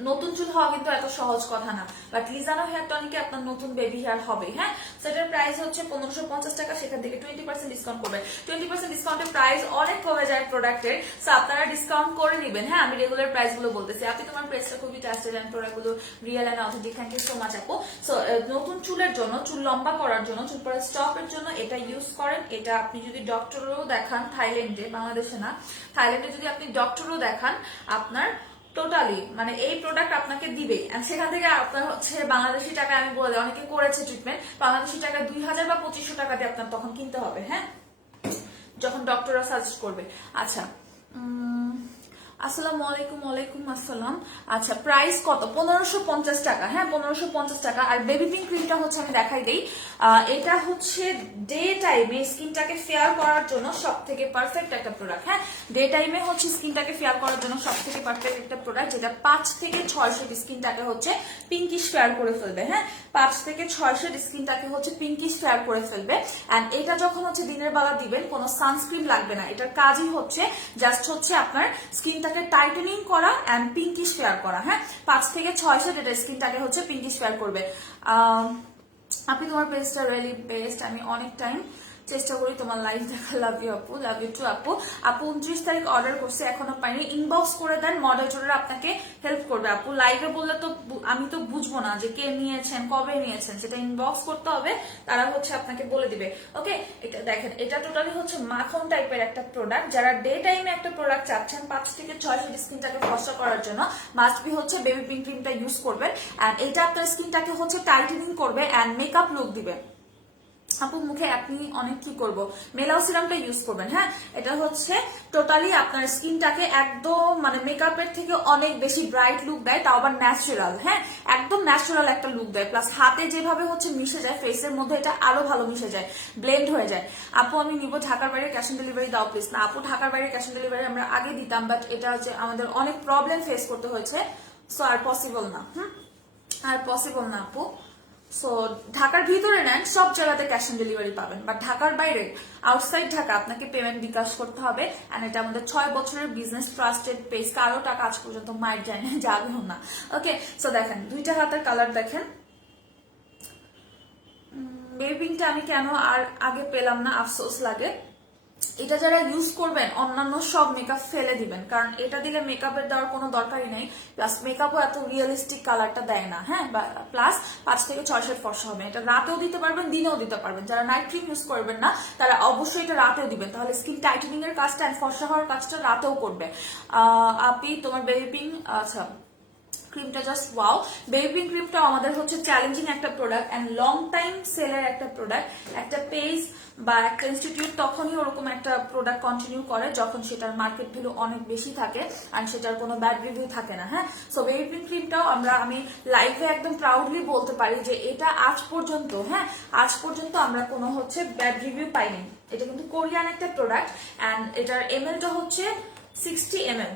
নতুন চুল হওয়া কিন্তু এত সহজ কথা না, বাট লিজানো হেয়ার টনিকে আপনার নতুন বেবি হেয়ার হবে। হ্যাঁ, সেটার প্রাইস হচ্ছে 1550 টাকা, সেখান থেকে 20% ডিসকাউন্ট করবে। 20% ডিসকাউন্টের প্রাইস অনেক কমে যায় প্রোডাক্টের, সো আপনারা ডিসকাউন্ট করে দিবেন। হ্যাঁ, আমি রেগুলার প্রাইস গুলো বলতেছি, আপনি তোমার প্রাইসটা খুবই ট্রাস্টেড এন্ড প্রোডাক্টগুলো real and authentic, thank you so much আপু। সো নতুন চুলের জন্য, চুল লম্বা করার জন্য, চুল পড়া স্টপের জন্য এটা ইউজ করেন। এটা আপনি যদি ডক্টরও দেখান থাইল্যান্ডে, বাংলাদেশে না, থাইল্যান্ডে যদি আপনি ডক্টরও দেখান, আপনার টোটালি মানে এই প্রোডাক্ট আপনাকে দিবে। সেখান থেকে আপনার হচ্ছে বাংলাদেশি টাকা, আমি বলে অনেকে করেছে ট্রিটমেন্ট, বাংলাদেশি টাকা 2000 বা 2500 টাকা দিয়ে আপনার তখন কিনতে হবে। হ্যাঁ, যখন ডক্টররা সাজেস্ট করবে। আচ্ছা, আসসালামু আলাইকুম। ওয়ালাইকুম আসসালাম। আচ্ছা, প্রাইস কত? 1550 টাকা। হ্যাঁ, 1550 টাকা। আর বেবি পিঙ্ক ক্রিমটা হচ্ছে আমি দেখাই দেই। এটা হচ্ছে ডে টাইমে স্কিনটাকে ফেয়ার করার জন্য সব থেকে পারফেক্ট একটা প্রোডাক্ট। হ্যাঁ, ডে টাইমে হচ্ছে স্কিনটাকে ফেয়ার করার জন্য সব থেকে পারফেক্ট একটা প্রোডাক্ট, যেটা 5 থেকে 6 শেড স্কিনটাকে হচ্ছে পিঙ্কিশ ফেয়ার করে ফেলবে। হ্যাঁ, 5 থেকে 6 শেড স্কিনটাকে হচ্ছে পিঙ্কিশ ফেয়ার করে ফেলবে। এন্ড এটা যখন হচ্ছে দিনের বেলা দিবেন, কোনো সানস্ক্রিন লাগবে না। এটার কাজই হচ্ছে জাস্ট হচ্ছে আপনার স্কিনটাকে টাইটেনিং করা এন্ড পিঙ্কিশ ফেয়ার করা। হ্যাঁ, 5 থেকে 6 শেড এটা স্কিনটাকে হচ্ছে পিঙ্কিশ ফেয়ার করবে। আপনি তোমার পেজটা রিয়েলি বেস্ট। আমি অনেক টাইম চেষ্টা করি তোমার লাইভ দেখা। লাভ ইউ আপু, লাভ ইউ টু আপু। আপু 29 তারিখ অর্ডার করছে, এখনো পাইনি। ইনবক্স করে দেন, মডারেটররা আপনাকে হেল্প করবে। আপু লাইভে বললে তো আমি তো বুঝবো না যে কে নিয়েছেন, কবে নিয়েছেন, সেটা ইনবক্স করতে হবে, তারা হচ্ছে আপনাকে বলে দিবে। ওকে, এটা দেখেন, এটা টোটালি হচ্ছে মাখন টাইপের একটা প্রোডাক্ট। যারা ডে টাইমে একটা প্রোডাক্ট চাচ্ছেন 5 থেকে 6 শেড স্কিনটাকে ফর্সা করার জন্য, মাস্ট বি হচ্ছে বেবি পিঙ্ক ক্রিমটা ইউজ করবেন। এন্ড এটা আপনার স্কিনটাকে হচ্ছে টাইটেনিং করবে এন্ড মেকআপ লুক দিবে। আপু মুখে আপনি অনেক কি করব, মেলাও সিরামটা ইউজ করবেন। হ্যাঁ, এটা হচ্ছে টোটালি আপনার স্কিনটাকে একদম মানে মেকআপের থেকে অনেক বেশি ব্রাইট লুক দেয়, তাও আবার ন্যাচারাল। হ্যাঁ, একদম ন্যাচারাল একটা লুক দেয়। প্লাস হাতে যেভাবে হচ্ছে মিশে যায় ফেসের মধ্যে, এটা আরো ভালো মিশে যায়, ব্লেন্ড হয়ে যায়। আপু আমি নিব, ঢাকার বাইরে ক্যাশ অন ডেলিভারি দাও প্লিজ। না আপু, ঢাকার বাইরে ক্যাশ অন ডেলিভারি আমরা আগে দিতাম, বাট এটা হচ্ছে আমাদের অনেক প্রবলেম ফেস করতে হয়েছে, সো আর পসিবল না। আর পসিবল না আপু। সো ঢাকার ভিতরে নেন, সব জায়গাতে ক্যাশ অন ডেলিভারি পাবেন, বাট ঢাকার বাইরে আউটসাইড ঢাকা আপনাকে পেমেন্ট বিকাশ করতে হবে। এন্ড এটা আমাদের 6 বছরের বিজনেস, ট্রাস্টেড পেজ, কারো টাকা আজ পর্যন্ত মাইট যায় না, যাবেও না। ওকে, সো দেখেন দুইটা হাতের কালার দেখেন। বেবি পিঙ্কটা আমি কেন আর আগে পেলাম না, আফসোস লাগে। এটা যারা ইউজ করবেন অন্যান্য সব মেকআপ ফেলে দিবেন, কারণ এটা দিলে মেকআপের দেওয়ার কোনো দরকারই নেই। প্লাস মেকআপও এত রিয়েলিস্টিক কালারটা দেয় না। হ্যাঁ, প্লাস 5 থেকে 6 শেড ফর্সা হবে। এটা রাতেও দিতে পারবেন, দিনেও দিতে পারবেন। যারা নাইট ক্রিম ইউজ করবেন না তারা অবশ্যই এটা রাতেও দিবেন, তাহলে স্কিন টাইটেনিং এর কাজটা এন্ড ফর্সা হওয়ার কাজটা রাতেও করবে। আপনি তোমার বেবি পিঙ্ক, আচ্ছা ক্রিমটা জাস্ট ওয়াও। বেবি পিঙ্ক ক্রিমটাও আমাদের হচ্ছে চ্যালেঞ্জিং একটা প্রোডাক্ট এন্ড লং টাইম সেলের একটা প্রোডাক্ট। একটা পেজ বা একটা ইনস্টিটিউট তখনই ওরকম একটা প্রোডাক্ট কন্টিনিউ করে যখন সেটার মার্কেট ভ্যালু অনেক বেশি থাকে আর সেটার কোনো ব্যাড রিভিউ থাকে না। হ্যাঁ, সো বেবি পিঙ্ক ক্রিমটাও আমি লাইভে একদম প্রাউডলি বলতে পারি যে এটা আজ পর্যন্ত, হ্যাঁ আজ পর্যন্ত আমরা কোনো হচ্ছে ব্যাড রিভিউ পাইনি। এটা কিন্তু কোরিয়ান একটা প্রোডাক্ট এন্ড এটার এমএলটা হচ্ছে 60 ml।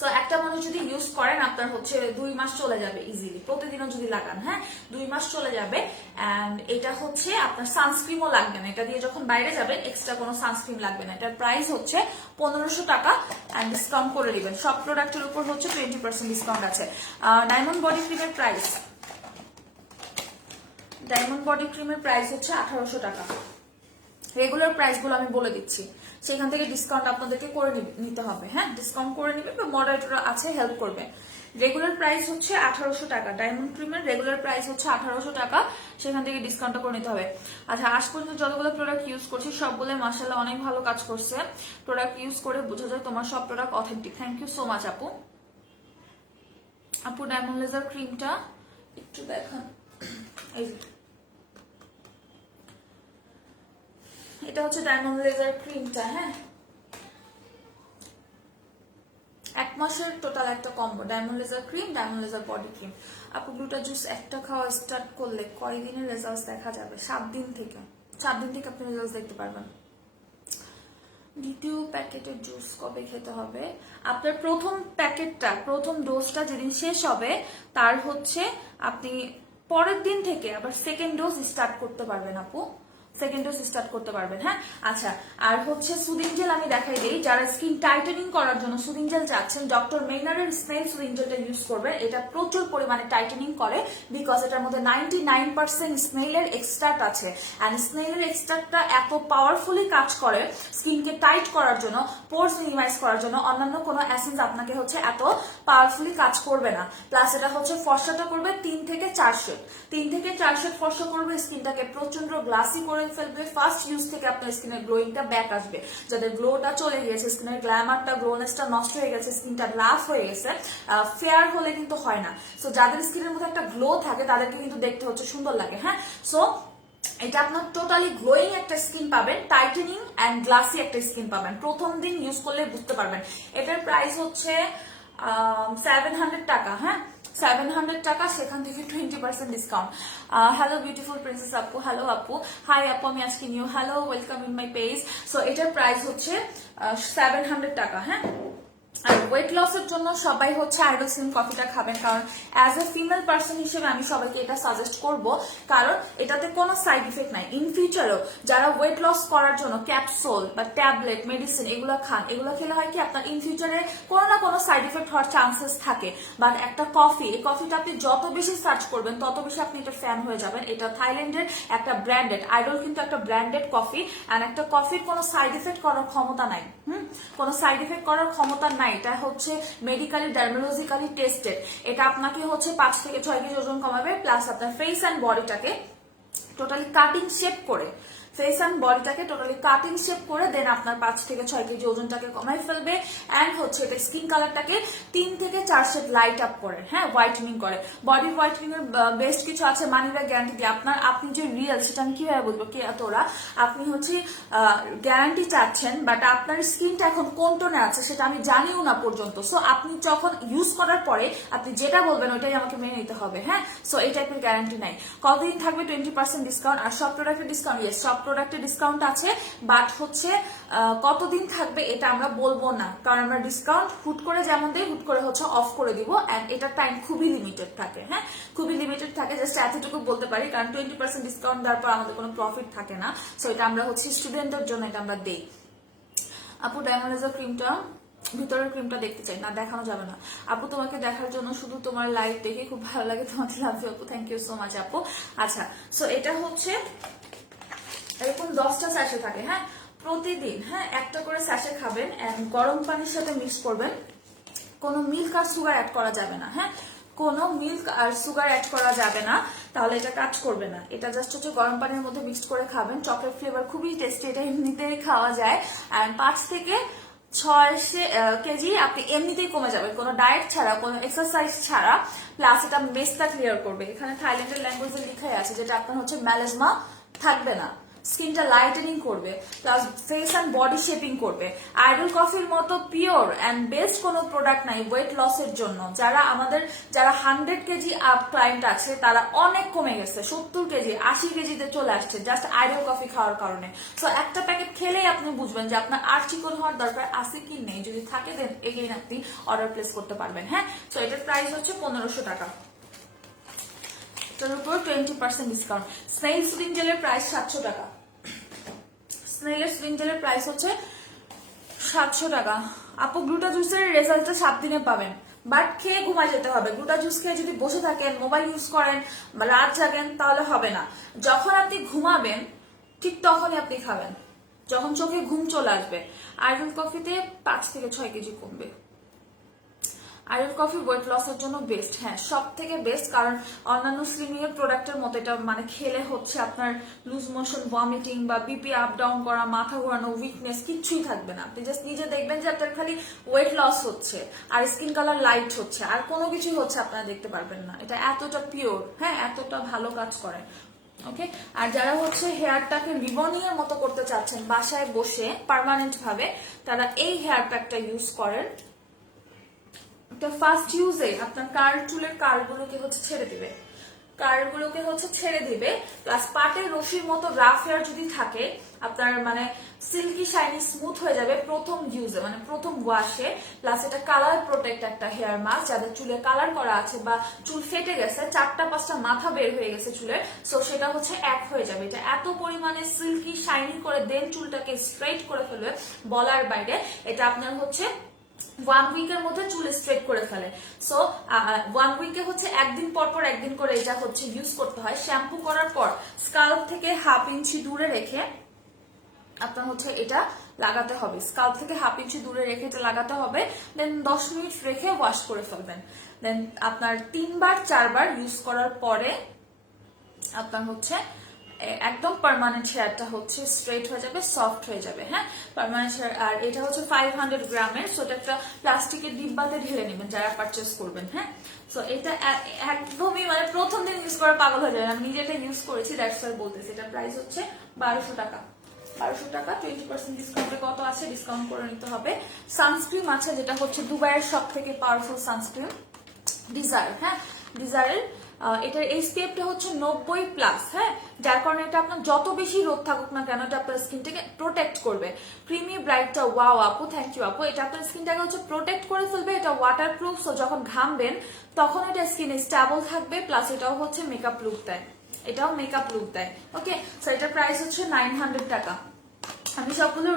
সো একটা মানুষ যদি ইউজ করেন আপনার হচ্ছে 2 মাস চলে যাবে ইজিলি, প্রতিদিনও যদি লাগান। হ্যাঁ, 2 মাস চলে যাবে। এন্ড এটা হচ্ছে আপনার সানস্ক্রিনও লাগবে না, এটা দিয়ে যখন বাইরে যাবেন এক্সট্রা কোনো সানস্ক্রিন লাগবে না। এটার প্রাইস হচ্ছে 1500 টাকা এন্ড ডিসকাউন্ট করে দিবেন। সব প্রোডাক্টের উপর হচ্ছে 20% ডিসকাউন্ট আছে। ডায়মন্ড বডি ক্রিমের প্রাইস, ডায়মন্ড বডি ক্রিমের প্রাইস হচ্ছে 1800 টাকা। রেগুলার প্রাইস গুলো আমি বলে দিচ্ছি, সেখান থেকে ডিসকাউন্ট আপনাদেরকে করে নিতে হবে। হ্যাঁ, ডিসকাউন্ট করে নিবে বা মডারেটর আছে হেল্প করবে। রেগুলার প্রাইস হচ্ছে 1800 টাকা। ডায়মন্ড ক্রিমের রেগুলার প্রাইস হচ্ছে 1800 টাকা, সেখান থেকে ডিসকাউন্টটা করে নিতে হবে। আচ্ছা, আজ পর্যন্ত যতগুলো প্রোডাক্ট ইউজ করছি সবগুলো মাশাআল্লাহ অনেক ভালো কাজ করছে। প্রোডাক্ট ইউজ করে বোঝা যায় তোমার সব product authentic. Thank you so much আপু। আপু ডায়মন্ড লেজার ক্রিমটা একটু দেখান। এই এটা হচ্ছে ডায়মন্ড লেজার ক্রিমটা। হ্যাঁ, 1 মাসের টোটাল একটা combo, diamond laser cream, diamond laser body cream. আপু গ্লুটা জুস একটা খাওয়া স্টার্ট করলে কয় দিনের রেজাল্ট দেখা যাবে? 7 দিন থেকে, 7 দিন থেকে আপনি রেজাল্ট দেখতে পারবেন। দ্বিতীয় প্যাকেটের জুস কবে খেতে হবে? আপনার প্রথম প্যাকেটটা, প্রথম ডোজটা যেদিন শেষ হবে তার হচ্ছে আপনি পরের দিন থেকে আবার সেকেন্ড ডোজ স্টার্ট করতে পারবেন আপু, সেকেন্ড ডোজ স্টার্ট করতে পারবেন। হ্যাঁ, আচ্ছা আর হচ্ছে সুদিং জেল আমি দেখাই দিই। যারা স্কিন টাইটেনিং করার জন্য সুদিং জেল চাচ্ছেন, ডক্টর মেইনারের স্নেল সুদিং জেলটা ইউজ করবেন। এটা প্রচুর পরিমাণে টাইটেনিং করে, বিকজ এটার মধ্যে 99% স্নেলের এক্সট্রাক্ট আছে। এন্ড স্নেলের এক্সট্রাক্টটা এত পাওয়ারফুলি কাজ করে স্কিনকে টাইট করার জন্য, পোরস মিনিমাইজ করার জন্য। অন্যান্য কোনো এসেন্স আপনাকে হচ্ছে এত পাওয়ারফুলি কাজ করবে না। প্লাস এটা হচ্ছে ফর্সাটা করবে 3 থেকে 4 শেড, 3 থেকে 4 শেড ফর্সা করবে, স্কিনটাকে প্রচন্ড গ্লাসি করে ফেলবে। ফার্স্ট ইউজ থেকে আপনার স্কিনের গ্লোইংটা ব্যাক আসবে। যাদের গ্লোটা চলে গিয়েছে, স্কিনের গ্ল্যামারটা, গ্লোনেসটা নষ্ট হয়ে গেছে, স্কিনটা রাফ হয়ে গেছে, ফেয়ার হলে কিন্তু হয় না। সো যাদের স্কিনের মধ্যে একটা গ্লো থাকে তাদেরকে কিন্তু দেখতে হচ্ছে সুন্দর লাগে। হ্যাঁ, সো এটা আপনার টোটালি গ্লোয়িং একটা স্কিন পাবেন, টাইটেনিং এন্ড গ্লাসি একটা স্কিন পাবেন। প্রথম দিন ইউজ করলে বুঝতে পারবেন। এটার প্রাইস হচ্ছে 700 টাকা। হ্যাঁ, 700 টাকা, সেখান থেকে 20% ডিসকাউন্ট। হ্যালো বিউটিফুল প্রিন্সেস আপু, হ্যালো আপু, হাই আপু, আমি আজকে new, hello, welcome in my page. So এটার প্রাইস হচ্ছে 700 টাকা। হ্যাঁ, আর ওয়েট লসের জন্য সবাই হচ্ছে আইডল স্লিম কফিটা খাবেন, কারণ অ্যাজ এ ফিমেল পার্সন হিসেবে আমি সবাইকে এটা সাজেস্ট করব, কারণ এটাতে কোনো সাইড ইফেক্ট নাই। ইন ফিউচারও যারা ওয়েট লস করার জন্য ক্যাপসুল বা ট্যাবলেট মেডিসিন এগুলো খান, এগুলো খেলে হয় কি আপনার ইন ফিউচারে কোনো না কোনো সাইড ইফেক্ট হওয়ার চান্সেস থাকে। বাট একটা কফি, এই কফিটা আপনি যত বেশি সার্চ করবেন তত বেশি আপনি এটা ফ্যান হয়ে যাবেন। এটা থাইল্যান্ডের একটা ব্র্যান্ডেড, আইডল কিন্তু একটা ব্র্যান্ডেড কফি, অ্যান্ড একটা কফির কোনো সাইড ইফেক্ট করার ক্ষমতা নাই। কোনো সাইড ইফেক্ট করার ক্ষমতা নাই। এটা হচ্ছে মেডিকেলি ডার্মোলজিক্যালি টেস্টেড। এটা আপনাকে হচ্ছে 5 থেকে 6 কেজি ওজন কমাবে, প্লাস আপনার ফেস অ্যান্ড বডিটাকে টোটালি কাটিং শেপ করে, ফেস অ্যান্ড বডিটাকে টোটালি কাটিং শেপ করে দেন আপনার 5 থেকে 6 কেজি ওজনটাকে কমাই ফেলবে। অ্যান্ড হচ্ছে এটা স্কিন কালারটাকে 3 থেকে 4 শেড লাইট আপ করে, হ্যাঁ, হোয়াইটেনিং করে। বডি হোয়াইটেনিং এর বেস্ট কিছু আছে, মানি ব্যাক গ্যারান্টি দিয়ে। আপনি যে রিয়েল সেটা আমি কিভাবে বলবো, কে তোরা আপনি হচ্ছে গ্যারান্টি চাচ্ছেন, বাট আপনার স্কিনটা এখন কোন টোনে আছে সেটা আমি জানিও না পর্যন্ত। সো আপনি যখন ইউজ করার পরে আপনি যেটা বলবেন ওইটাই আমাকে মেনে নিতে হবে। হ্যাঁ, সো এই টাইপের গ্যারান্টি নাই। কতদিন থাকবে 20% ডিসকাউন্ট? আর সব প্রোডাক্টের ডিসকাউন্ট, ইয়েস, সব প্রোডাক্টের ডিসকাউন্ট আছে, বাট হচ্ছে কতদিন থাকবে এটা আমরা বলবো না, কারণ আমরা ডিসকাউন্ট হুট করে যেমন দিই হুট করে হচ্ছে অফ করে দিব, এন্ড এটার টাইম খুবই লিমিটেড থাকে। হ্যাঁ, খুবই লিমিটেড থাকে, জাস্ট এতটুকু বলতে পারি, কারণ 20% ডিসকাউন্ট দেওয়ার পর আমাদের কোনো প্রফিট থাকে না। সো এটা আমরা হচ্ছে স্টুডেন্টের জন্য এটা আমরা দেই। আপু ডায়মন্ড লেজার ক্রিমটা, ভিতরের ক্রিমটা দেখতে চাই না, দেখানো যাবে না আপু। তোমাকে দেখার জন্য শুধু তোমার লাইভ দেখে খুব ভালো লাগে, তোমাকে লাভ ইউ আপু, থ্যাংক ইউ সো মাচ আপু। আচ্ছা, সো এটা হচ্ছে এরকম 10টা স্যাশে থাকে। হ্যাঁ, প্রতিদিন হ্যাঁ একটা করে স্যাশে খাবেন, এন্ড গরম পানির সাথে মিক্স করবেন। কোনো মিল্ক আর সুগার অ্যাড করা যাবে না। হ্যাঁ, কোনো মিল্ক আর সুগার অ্যাড করা যাবে না, তাহলে এটা কাজ করবে না। এটা জাস্ট হচ্ছে গরম পানির মধ্যে মিক্সড করে খাবেন। চকলেট ফ্লেভার খুবই টেস্টি, এটা এমনিতেই খাওয়া যায়। অ্যান্ড 5 থেকে 6 কেজি আপনি এমনিতেই কমে যাবেন, কোনো ডায়েট ছাড়া, কোনো এক্সারসাইজ ছাড়া। প্লাস এটা মেস্তা ক্লিয়ার করবে। এখানে থাইল্যান্ডের ল্যাঙ্গুয়েজে লেখাই আছে, যেটা আপনার হচ্ছে ম্যালেজমা থাকবে না, স্কিনটা লাইটেনিং করবে, plus face and body shaping করবে। আইডল কফির মতো পিওর অ্যান্ড বেস্ট কোনো প্রোডাক্ট নাই ওয়েট লসের জন্য। যারা 100 কেজি আপ ক্লায়েন্ট আছে তারা অনেক কমে গেছে, 70 কেজি 80 কেজিতে চলে আসছে জাস্ট আইডল কফি খাওয়ার কারণে। সো একটা প্যাকেট খেলেই আপনি বুঝবেন যে আপনার আর চিকন হওয়ার দরকার আছে কি নেই। যদি থাকে দেন এগেইন আপনি অর্ডার প্লেস করতে পারবেন। হ্যাঁ, সো এটার প্রাইস হচ্ছে 1500 টাকা, তার উপর 20% ডিসকাউন্ট। স্নেইল সুদিং জেলের প্রাইস 700 টাকা। স্নেইলের সুদিং জেলের প্রাইস হচ্ছে 700 টাকা। আপু গ্লুটা জুসের রেজাল্টটা 7 দিনে পাবেন, বাট খেয়ে ঘুমায় যেতে হবে। গ্লুটা জুস খেয়ে যদি বসে থাকেন, মোবাইল ইউজ করেন বা রাত জাগেন, তাহলে হবে না। যখন আপনি ঘুমাবেন ঠিক তখনই আপনি খাবেন, যখন চোখে ঘুম চলে আসবে। আইডল কফিতে 5 থেকে 6 কেজি কমবে। আইডল কফি ওয়েট লসের জন্য বেস্ট, হ্যাঁ সব থেকে বেস্ট, কারণ অন্যান্য স্লিমিং এর প্রোডাক্টের মতো এটা মানে খেলে হচ্ছে আপনার লুজ মোশন, ভমিটিং বা বিপি আপ ডাউন করা, মাথা ঘোরানো, উইকনেস কিচ্ছুই থাকবে না। আপনি জাস্ট নিজে দেখবেন যে আপনার খালি ওয়েট লস হচ্ছে আর স্কিন কালার লাইট হচ্ছে, আর কোনো কিছুই হচ্ছে আপনারা দেখতে পারবেন না। এটা এতটা পিওর, হ্যাঁ এতটা ভালো কাজ করে। ওকে, আর যারা হচ্ছে হেয়ারটাকে রিবনিংয়ের মতো করতে চাচ্ছেন বাসায় বসে পার্মানেন্ট ভাবে, তারা এই হেয়ার প্যাকটা ইউজ করেন। এটা ফার্স্ট ইউজে আপনার চুলের কার্লগুলোকে হচ্ছে ছেড়ে দিবে, প্লাস পাটের রশির মতো রাফ হেয়ার যদি থাকে আপনার মানে সিল্কি শাইনি স্মুথ হয়ে যাবে প্রথম ইউজে, মানে প্রথম ওয়াশে। প্লাস এটা কালার প্রোটেক্ট একটা হেয়ার মাস্ক, যাদের চুলে কালার করা আছে বা চুল ফেটে গেছে, 4টা-5টা মাথা বের হয়ে গেছে চুলের, সো সেটা হচ্ছে এক হয়ে যাবে। এটা এত পরিমাণে সিল্কি শাইনি করে দেন চুলটাকে স্ট্রেট করে ফেলবে বলার বাইরে। এটা আপনার হচ্ছে 1 উইকের মধ্যে চুল স্ট্রেট করে ফেলে। সো 1 উইকে হচ্ছে একদিন পর একদিন করে এটা হচ্ছে ইউজ করতে হয়। শ্যাম্পু করার পর স্কাল্প থেকে 1/2 ইঞ্চি দূরে রেখে আপনার হচ্ছে এটা লাগাতে হবে। স্কাল্প থেকে 1/2 ইঞ্চি দূরে রেখে এটা লাগাতে হবে, দেন 10 মিনিট রেখে ওয়াশ করে ফেলবেন। দেন আপনার 3-4 বার ইউজ করার পরে আপনার হচ্ছে একদম পার্মানেন্ট হেয়ারটা হচ্ছে স্ট্রেট হয়ে যাবে, সফট হয়ে যাবে। হ্যাঁ, পার্মানেন্ট হেয়ার। আর এটা হচ্ছে 500 গ্রামের, সো এটা একটা প্লাস্টিকের ডিব্বাতে ঢেলে নেবেন যারা পারচেস করবেন। হ্যাঁ, সো এটা একদমই মানে প্রথম দিন ইউজ করা পাগল হয়ে যাবে। আমি নিজে এটা ইউজ করেছি, দ্যাটস ওয়াই বলতেছি। এটা প্রাইস হচ্ছে 1200 টাকা। 1200 টাকা 20% ডিসকাউন্টে কত আছে ডিসকাউন্ট করে নিতে হবে। সানস্ক্রিন আছে যেটা হচ্ছে দুবাইয়ের সব থেকে পাওয়ারফুল সানস্ক্রিন, ডিজায়ার। হ্যাঁ, ডিজায়ারের এটার SPF-টা হচ্ছে 90+। হ্যাঁ, যার কারণে এটা আপনার যত বেশি রোদ থাকুক না কেন এটা আপনার স্কিনটাকে প্রোটেক্ট করবে। ক্রিমি ব্রাইটটা, ওয়াও আপু, থ্যাংক ইউ আপু। এটা আপনার স্কিনটাকে হচ্ছে প্রোটেক্ট করে ফেলবে। এটা ওয়াটারপ্রুফ, সো যখন ঘামবেন তখন এটা স্কিনে স্টেবল থাকবে। প্লাস এটাও হচ্ছে মেকআপ লুক দেয়, এটাও মেকআপ লুক দেয়। ওকে, সো এটার প্রাইস হচ্ছে 900 টাকা। আমি সবগুলো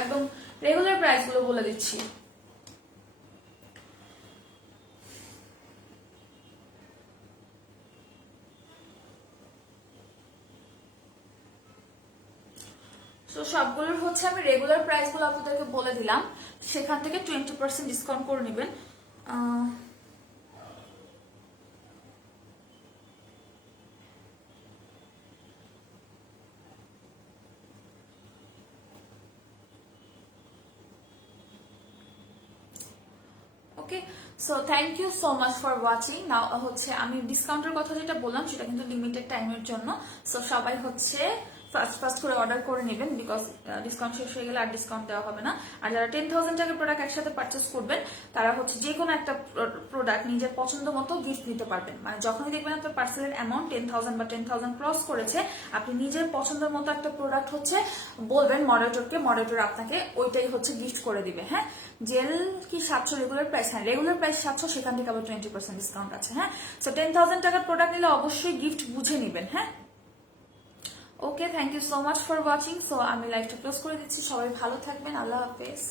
একদম রেগুলার প্রাইস গুলো বলে দিচ্ছি। তো সবগুলোর হচ্ছে আমি রেগুলার প্রাইস গুলো আপনাদেরকে বলে দিলাম, সেখান থেকে 20% ডিসকাউন্ট করে নেবেন। Okay, so thank you so much for watching. Now হচ্ছে আমি ডিসকাউন্টের কথা যেটা বললাম সেটা কিন্তু লিমিটেড টাইমের জন্য। সো সবাই হচ্ছে ফার্স্ট ফার্স্ট করে অর্ডার করে নেবেন, বিকজ ডিসকাউন্ট শেষ হয়ে গেলে আর ডিসকাউন্ট দেওয়া হবে না। আর যারা 10,000 টাকার প্রোডাক্ট একসাথে পারচেস করবেন তারা হচ্ছে যে কোনো একটা প্রোডাক্ট নিজের পছন্দ মতো গিফট নিতে পারবেন। মানে যখনই দেখবেন আপনার পার্সেলের অ্যামাউন্ট 10,000 বা 10,000 ক্রস করেছে, আপনি নিজের পছন্দের মতো একটা প্রোডাক্ট হচ্ছে বলবেন মডারেটরকে, মডারেটর আপনাকে ওইটাই হচ্ছে গিফট করে দিবে। হ্যাঁ, জেল কি 700 রেগুলার প্রাইস? হ্যাঁ, রেগুলার প্রাইস 700, সেখান থেকে আবার 20% ডিসকাউন্ট আছে। হ্যাঁ, সো 10,000 টাকার প্রোডাক্ট নিলে অবশ্যই গিফট বুঝে নেবেন। হ্যাঁ, okay, thank you so much for watching. So আমি লাইভটা ক্লোজ করে দিচ্ছি। সবাই ভালো থাকবেন, আল্লাহ হাফেজ।